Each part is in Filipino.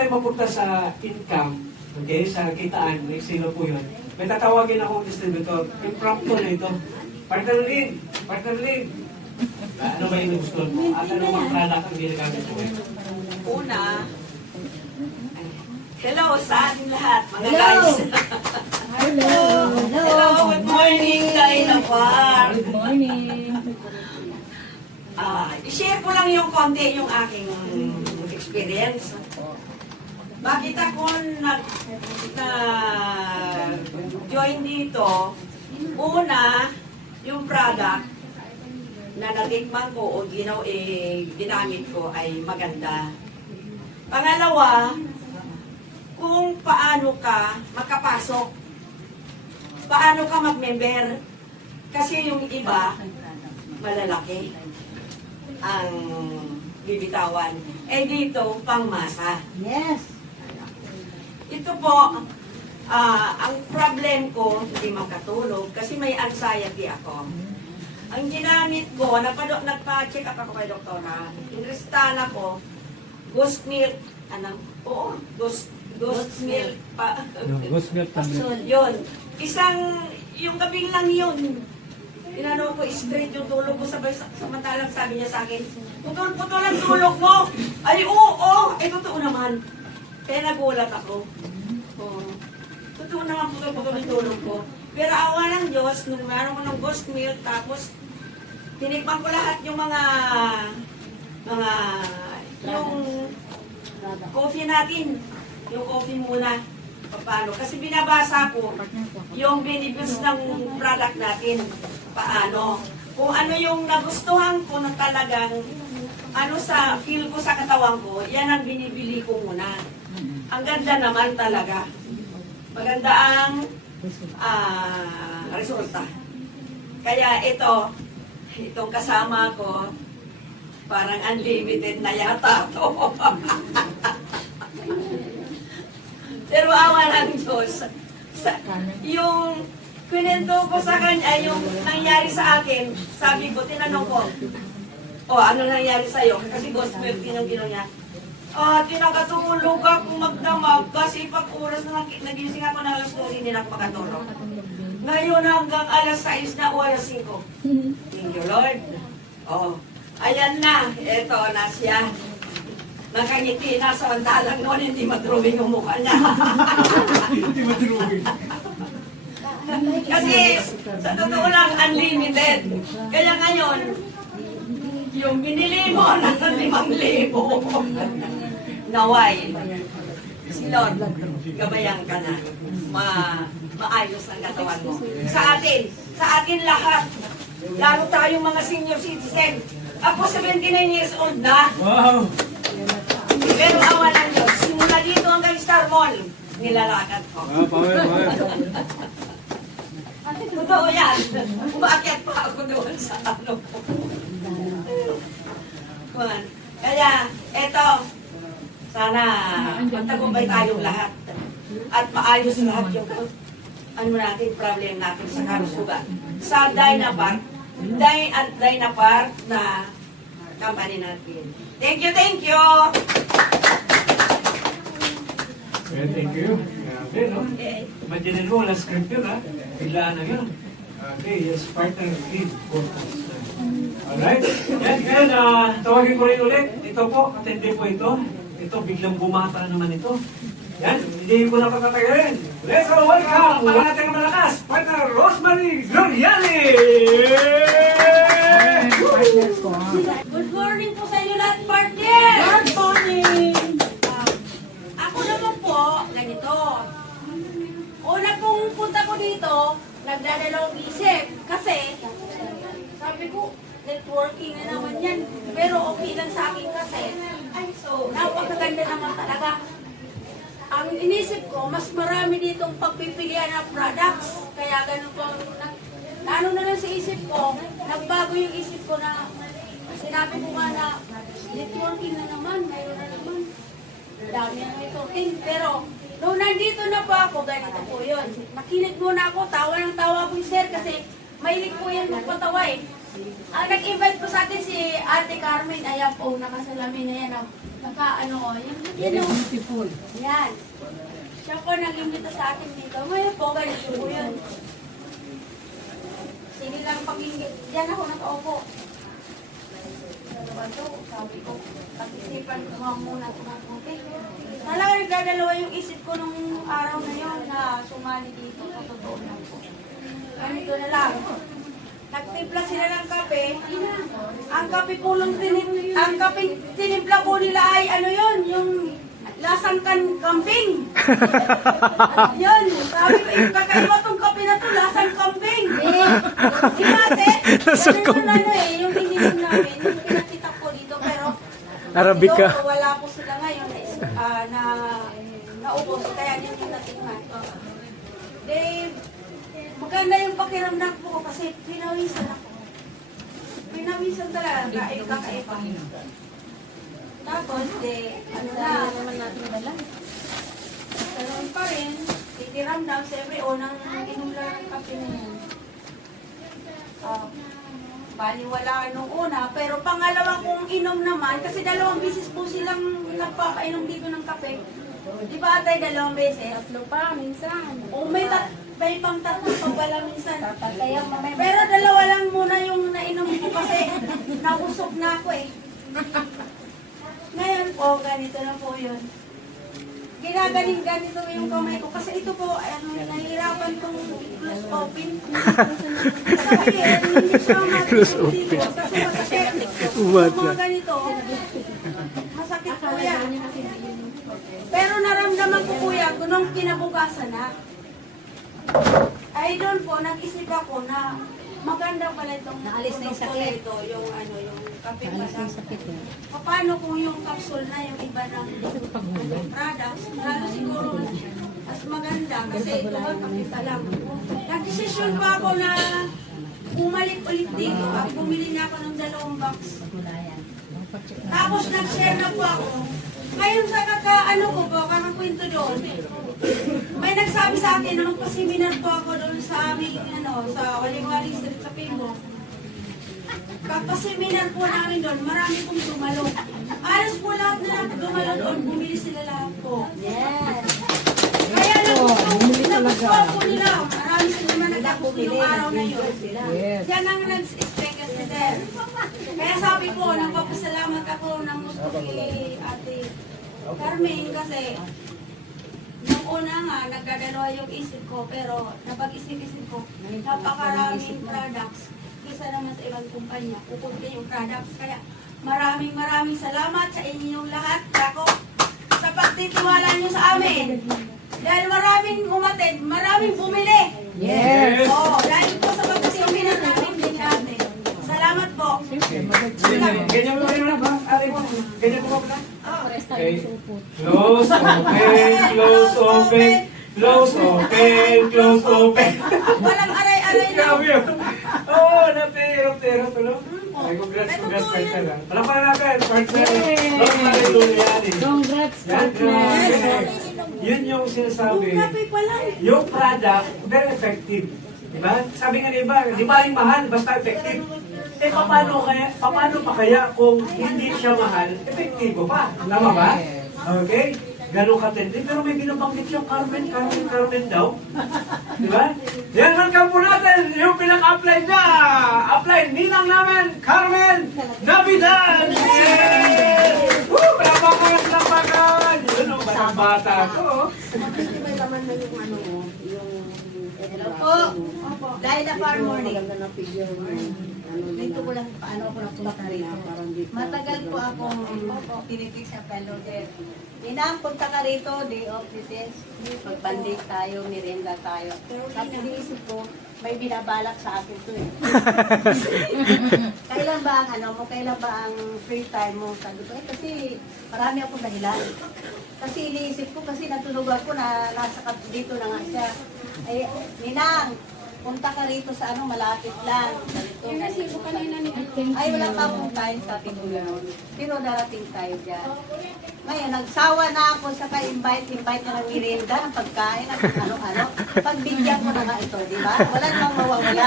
tayo mapunta sa income, okay, sa kitaan, next zero po yun, may tatawagin akong distributor. Impromptu na ito. Partner lead. Ano ba yung gusto mo? At ano mga product ang ginagamit mo? Una, hello sa ating lahat, mga guys. Hello. Hello, good morning, Kainapar. Good morning. I-share ko lang yung konti yung aking experience. Bakit ako nag-join dito? Una, yung product na natikman ko o ginamit ko ay maganda. Pangalawa, kung paano ka makapasok, paano ka mag-member. Kasi yung iba, malalaki ang bibitawan. Eh dito, pangmasa. Yes. Ito po, ang problem ko, hindi makatulog kasi may anxiety ako. Ang ginamit ko, nagpa-check up ako kay doktora. Inrestan ako, ghost milk, ghost milk pa. Ghost milk Yun. Yung gabing lang yun. Inano ko straight yung tulog ko, samantalang sabi niya sa akin, putol ang tulog mo. Ay, oo, ay totoo naman. Kaya nagulat ako. Totoo naman putol ang tulog ko. Pero awa ng Diyos, nung meron ko ng ghost milk, tapos tinikman ko lahat yung yung coffee natin. Yung coffee muna. Paano? Kasi binabasa ko yung benefits ng product natin. Paano? Kung ano yung nagustuhan ko na talagang sa feel ko sa katawan ko, yan ang binibili ko muna. Ang ganda naman talaga. Maganda ang resulta. Kaya itong kasama ko, parang unlimited na yata to. Pero awa ng Diyos. Yung kwento ko sa kanya, yung nangyari sa akin, sabi ko, tinanong ko, ano nangyari sa'yo? Kasi ghost milk din ang ginawa niya. Tinakatulog ako magdamag kasi pag oras na nagising ako ng alas 12, hindi na ako makatulog. Ngayon hanggang alas 6 na o alas 5. Thank you, Lord. Ayan na. Ito na siya. Nakangiti na samantalang noon, hindi madrawing yung mukha niya. Hindi madrawing. Kasi sa totoo lang, unlimited. Kaya ngayon, yung binili mo ng 5,000, naway, si Lord, gabayan ka na. Maayos ang katawan mo. Sa atin lahat, lalo tayong mga senior citizen. Ako 79 years old na. Wow! Pero awa ng Diyos, simula dito hanggang Star Mall, nilalakad ko. Totoo yan. Umakyat pa ako doon sa Kaya, eto, sana magtagumpay tayong lahat. At maayos lahat yung natin, problem natin sa kalusugan. Sa Dynapart na company natin. Thank you, thank you! Well, thank you. Okay, no? Imagine mo, wala script yun, ha? Biglaan na yun. Okay, yes, partner lead podcast. Alright? Yan, tawagin ko rin ulit. Ito po, atende po ito. Ito, biglang bumata naman ito. Yan, hindi ko na patatagalin. Let's all welcome! Pala natin ang malakas, partner Rosemary Gloriani! Good morning po sa inyo lahat, partner! Good morning. Ako naman po, ganito. Una pong punta ko dito, nagdadalawang isip. Kasi, sabi ko, networking na naman yan. Pero okay lang sa akin kasi, napakaganda naman talaga. Ang inisip ko, mas marami ditong pagpipilian ng products. Kaya ganun po, ano na lang sa isip ko, nagbago yung isip ko na, sinabi ko nga na, networking na naman, mayroon na naman. Dami ang networking. Pero, nung nandito na po ako, ganito po yun. Nakinig muna ako, tawa ng tawa po sir, kasi mahilig po yan magpatawa eh. Ang nag-invite po sa atin si Ate Carmen, ayan po, nakasalamin na yan. Beautiful. Yan. Siya po nag-imbita sa akin dito. Ngayon po, ganito po yun. Sige lang pakinggan. Diyan ako nakaupo. Dalawa to, sabi ko. Pag-isipan ko nga muna tumaputi. Talaga nagdadalawa yung isip ko nung araw na yun na sumali dito. Sa totoo lang po. Ganito na lang. Nagtimpla sila ng kape. Ang kape pulong ang kape tinimpla po nila ay ano yun, yung lasang kambing. Yun, sabi ko, yung kakaiba tong kape na to, lasang kambing. Si Mate, ganun na ano eh, yung ininom namin, yung pinakita ko dito, pero Arabica. dito, wala po sila ngayon na naubos, kaya yun yung natikman. Dave, maganda yung pakiramdam ko kasi pinawisan ako. Pinawisan talaga, kakaiba. Tapos, ano na, ganoon pa rin, titiramdam, siyempre, unang inom lang ng kape na yun. Baliwala nung una, pero pangalawa kong inom naman, kasi 2 beses po silang nagpapainom dito ng kape. Di ba atay 2 beses? Tatlo pa, minsan. O may pang 3 pag wala minsan. Pero 2 lang muna yung nainom ko kasi nabusog na ako eh. Ngayon po, ganito na po yun. Ginagaling ganito yung kamay ko kasi ito po, nahihirapan kong close open. Sabi hindi siya matindi ko kasi masakit. Mga ganito, masakit po yan. Pero naramdaman ko po yan nung kinabukasan na. Ay doon po, nag-isip ako na maganda pala itong Naalis na yung sakit. ito, yung ano, yung kape pala. Paano kung yung capsule na yung iba ng products, lalo siguro mas maganda kasi ito ba kape pa lang. Nag-desisyon pa ako na bumalik ulit dito at bumili na ako ng 2 box. Tapos nag-share na po ako. Ngayon sa ano ko po, kakakwento doon, may nagsabi sa akin na magpaseminar po ako doon sa aming, sa Waling-Waling Street sa Pimbo. Kapaseminar po namin doon, marami pong dumalo. Alas po lahat na dumalo doon, bumili sila lahat po. Yes. Kaya nagustuhan po nila, marami sila naman nagkakupi ng araw na yun. Yan ang nag-expect kasi din. Kaya sabi po, nagpapasalamat ako ng gusto kay Ate Carmen kasi nung una nga, nagdadalawa yung isip ko, pero napag-isip-isip ko, napakaraming products kaysa naman sa ibang kumpanya. Pupunta yung products. Kaya maraming salamat sa inyong lahat. Ako, sa pagtitiwala nyo sa amin. Dahil maraming umatid, maraming bumili. Yes. Oo, dahil po sa pagkasiminan namin din natin. Salamat po. Ganyan mo rin ba? Ganyan mo ba? Okay. Close, Close, open, close, open, close, open. Walang aray-aray na. Grabe yun. Oo, natero tulo. Ay, congrats, partner. Palaparan natin, partner. Hallelujah. Congrats, Yan, partner. yun yung sinasabi. Yung kape pa lang. Yung product, very effective. Diba? Sabi nga ng iba, di ba yung mahal, basta effective. Eh, paano pa kaya kung hindi siya mahal, epektibo pa? Tama ba? Okay? Ganun katindi. Pero may binabanggit siyang Carmen daw. Di ba? Yan, welcome po natin yung pinaka-apply niya. Apply ninang namin, Carmen Navidad! Yay! Woo! Palapakan! Yun ang bata ko. May laman na yung ano mo, yung... Hello po. Dahil na farm morning. Ganda ng figure mo. Dito ko lang paano ako napunta rito. Matagal po akong tinitig sa Peloder. Punta ka rito, day off this. Pag-bandit tayo, merienda tayo. Tapos iniisip ko, may binabalak sa akin to eh. Kailan ba ang free time mo? Sabi ko, kasi marami akong dahilan. Kasi iniisip ko, kasi natunog ako na dito na nga siya. Ay, Ninang, punta ka rito sa malapit lang. Ganito. Ay, wala pa akong time sa ating gano'n. Pero darating tayo dyan. Ngayon, nagsawa na ako sa ka-invite na ng merienda, ng pagkain, ng ano-ano. Pagbigyan ko na nga ito, di ba? Wala namang mawawala.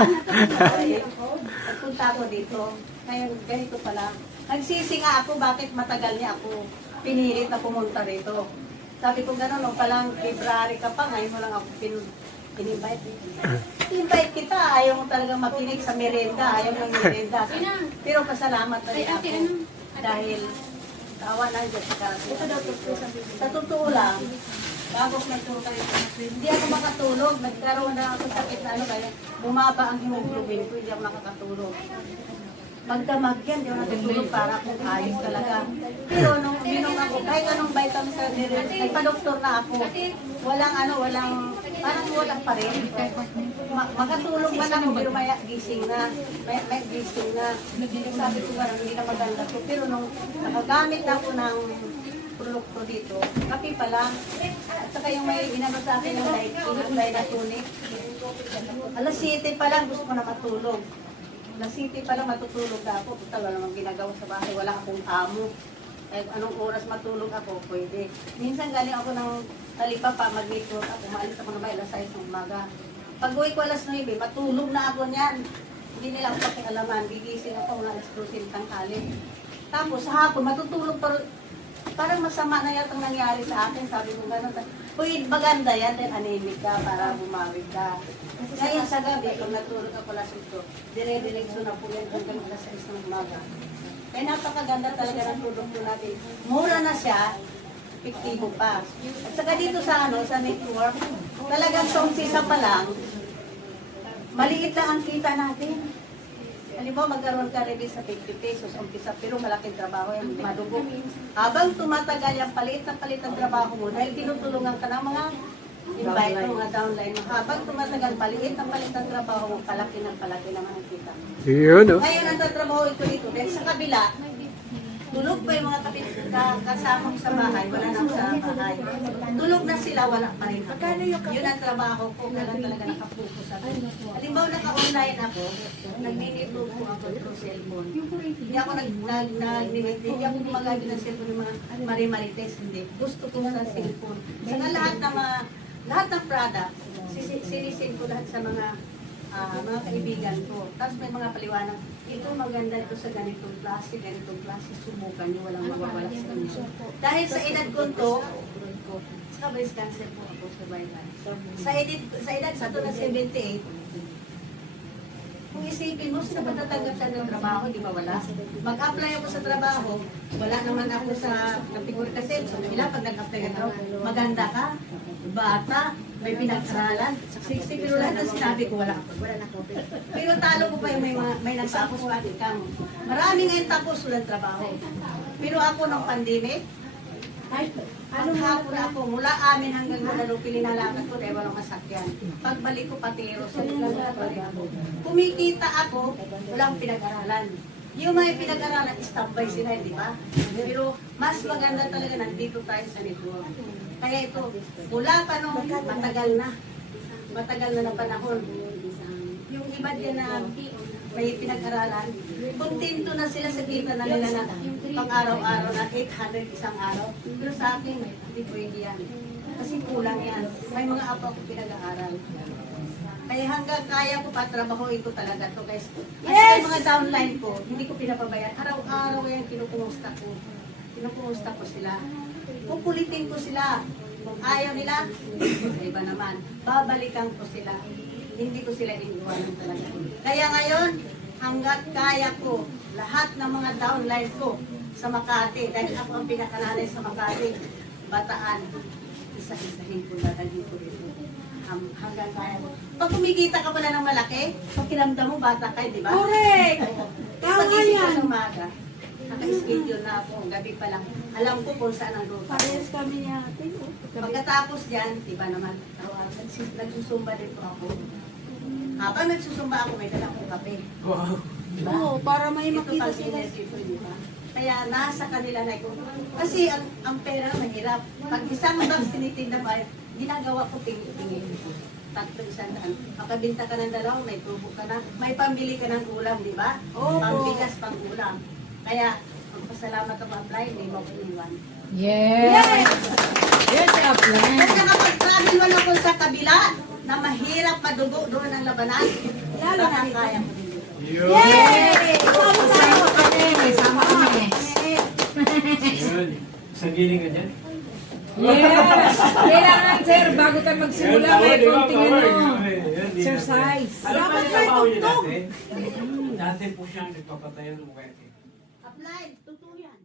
Nagpunta ako dito. Ngayon, ganito pala. Nagsisi nga ako, bakit matagal niya ako pinilit na pumunta rito. Sabi ko gano'n, nung palang February ka pa, ngayon mo lang ako in-invite. Invite kita, ayaw mo talagang makinig sa merenda, ayaw mo ng merenda. Pero pasalamat na rin ako dahil tawa na dyan sa kasi. Sa totoo lang, bago ko nagtulog kayo, hindi ako makatulog. Nagkaroon na ako sakit na ano kaya bumaba ang hemoglobin ko, hindi ako nakakatulog. Pagdamag yan, di ako natutulog para akong ayos talaga. Pero nung uminom ako, kahit anong vitamin sa nire, nagpa-doktor na ako. Parang walang pa rin. Makatulog man ako, pero may gising na. May gising na. Sabi ko parang hindi na maganda ko. Pero nung nakagamit ako ng produkto dito, kape pa lang. At saka yung may ginano sa akin yung Dynatonic. Alas 7 pa lang, gusto ko na matulog. Alas 7 pa lang matutulog na ako. Total, wala namang ginagawa sa bahay. Wala akong amo. Kahit anong oras matulog ako, pwede. Minsan galing ako ng talipapa, mag-network ako. Maalis ako na ba, alas 6 ng umaga. Pag uwi ko alas 9, matulog na ako niyan. Hindi nila ako pakialaman. Gigising ako ng alas 12 tanghali. Tapos sa hapon, matutulog pa. Parang masama na yatang nangyari sa akin. Sabi ko gano'n. Uy, maganda yan, then anemic ka para bumawig ka. Ngayon sa gabi, kung natulog ako alas 8, dire-diretso na po yan hanggang alas 6 ng umaga. Kaya napakaganda talaga ng produkto natin. Mura na siya, epektibo pa. At saka dito sa network, talagang sa umpisa pa lang, maliit lang ang kita natin. Halimbawa, magkaroon ka rin sa 50 pesos, umpisa, pero malaking trabaho yan, madugo. Habang tumatagal yung palit ang trabaho mo, dahil tinutulungan ka ng mga invite mo, mga downline mo. Habang tumatagal, palit ang trabaho mo, palaki naman ang kita. Yun, oh. Ngayon, ang tatrabaho ito dito, dahil sa kabila, tulog pa yung mga kasama ko sa bahay, wala na ako sa bahay. Tulog na sila, wala pa rin ako. Yun ang trabaho ko, talaga nakapokus ako. Halimbawa, naka-online ako, nag-minitog ko ako through cellphone. Hindi ako hindi ako gumagamit ng cellphone ng mga marimarites, hindi. Gusto ko sa cellphone. Saka lahat ng product, sinisin ko lahat sa mga kaibigan ko. Tapos may mga paliwanag, ito maganda ito sa ganitong klase, subukan niyo, walang mawawala sa kanila. Dahil sa edad ko to, sa breast cancer po ako survivor. Sa edad sa to na 78, kung isipin mo, sino ba tatanggap sa ng trabaho, di ba wala? Mag-apply ako sa trabaho, wala naman ako sa kategory kasi, so nila pag nag-apply ako, maganda ka, bata, may pinag-aralan, 60, pero lahat ng sinabi ko, wala na ako. Pero talo ko pa yung may nagtapos pa kang. Marami ngayon tapos, walang trabaho. Pero ako ng pandemic, anong hapon ako, mula amin hanggang Guadalupe, pilinalakat ko dahil walang masakyan. Pagbalik ko patero, sa kumikita ako, walang pinag-aralan. Yung mga pinag-aralan, standby sila, di ba? Pero mas maganda talaga nandito tayo sa network. Kaya ito, mula pa nung matagal na panahon. Yung iba din na may pinag-aralan, kontento na sila sa kita na nila na pang-araw-araw na 800 isang araw. Pero sa akin, hindi pwede yan. Kasi kulang yan. May mga apo ako pinag-aaral. Kaya hanggang kaya ko patrabahoin ko talaga to guys. At yung mga downline ko, hindi ko pinapabayaan. Araw-araw yan kinukumusta ko. Kinukumusta ko sila. Pupulitin ko sila. Kung ayaw nila, sa iba naman. Babalikan ko sila. Hindi ko sila iniwanan talaga. Kaya ngayon, hanggat kaya ko, lahat ng mga downline ko sa Makati, dahil ako ang pinakananay sa Makati, Bataan, isa-isahin ko, dadalhin ko dito. Hanggang kaya mo. Pag kumikita ka pala ng malaki, pag kinamdam mo, bata kayo, di ba? Correct! Pag-isip ko sa umaga, naka-schedule na ako, gabi pa lang. Alam ko kung saan ang ruta. Parehas kami niya ate. Pagkatapos dyan, di ba naman, nagsusumba din po ako. Habang nagsusumba ako, may dala akong kape. Wow. Oo, para may Ito makita pang sila. energy ko, di ba? Kaya nasa kanila na ito. Kasi ang pera mahirap. Pag isang box tinitinda ba, ginagawa ko tingin-tingin. 300. Makabinta ka ng dalawa, may tubo ka na. May pambili ka ng ulam, di ba? Opo. Pambigas, pang ulam. Kaya, magpasalamat ako apply, hindi mo ko iwan. Yes! Yes, apply. Kasi nakapag-travel man ako sa kabila, na mahirap madugo doon ang labanan, Lalo na dito. kaya ko din. Yun. Yay! Kasama kami, may sama kami. Yun. Sa giling ka dyan? Yes! Kailangan, sir, bago tayo magsimula, may Di ba, konting power? ano, Yan, di ba? exercise. Alam mo Dapat yung may trabaho niya tugtog. dati? Dati po siyang nagpapatayo ng wete. Apply, totoo yan.